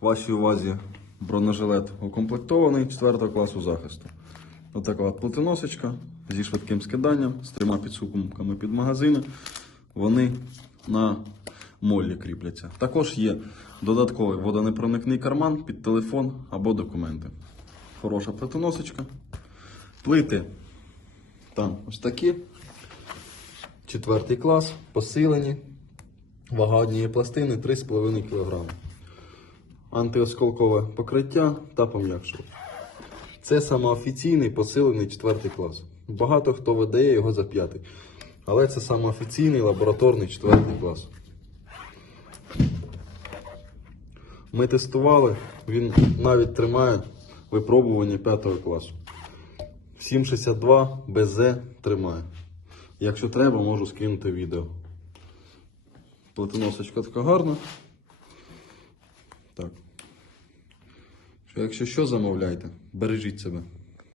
вашій увазі бронежилет укомплектований 4 класу захисту. Отака от плитоносочка зі швидким скиданням, з трьома підсумками під магазини. Вони на моллі кріпляться. Також є додатковий водонепроникний карман під телефон або документи. Хороша плитоносочка. Плити там ось такі. Четвертий клас, посилені. Вага однієї пластини 3,5 кг. Антиосколкове покриття та пом'якшувач. Це самоофіційний посилений четвертий клас. Багато хто видає його за п'ятий. Але це самоофіційний лабораторний четвертий клас. Ми тестували, він навіть тримає випробування п'ятого класу. 762 БЗ тримає. Якщо треба, можу скинути відео. Платоносочка така гарна. Так. Що, якщо що, замовляйте, бережіть себе.